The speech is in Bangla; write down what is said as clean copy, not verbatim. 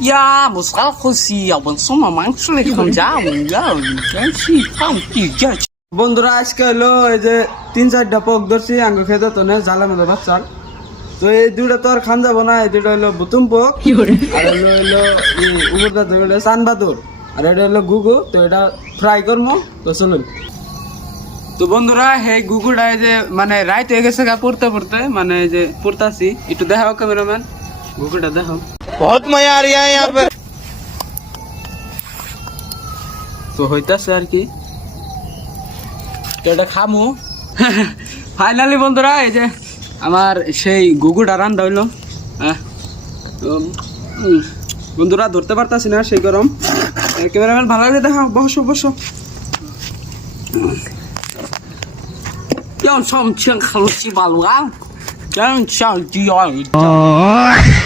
呀，我啥好戏呀？我送妈妈出来放假，我要真是放地假。 বন্ধুরা আজকে হলো এই যে 3-4টা পক ধরছি আঙ্গ খেতে তো না জালা মতো বাচ্চার তো এই দুইটা তো আর খান যাবো না এই দুইটা হলো বুতুম পক আর হলো উপরটা তো হলো চানবাদুর আর এটা হলো গুগু তো এটা ফ্রাই করবো তো চলুন তো বন্ধুরা এই গুগুটা এই যে মানে রাইত হয়ে গেছে গা পড়তে পড়তে মানে এই যে পড়তাছি একটু দেখাও ক্যামেরাম্যান গুগুটা দেখাও बहुत मजा आ रहा है यहाँ पे। তো হইতাছে আর কি তো এটা খামু ফাইনালি বন্ধুরা এই যে আমার সেই গুগুটা রান্না হইলো তো, বন্ধুরা ধরতে পারতাছি না সেই গরম ক্যামেরাম্যান ভালো লাগে দেখা বসো বসো 要上天看西巴鲁啊，真像第二。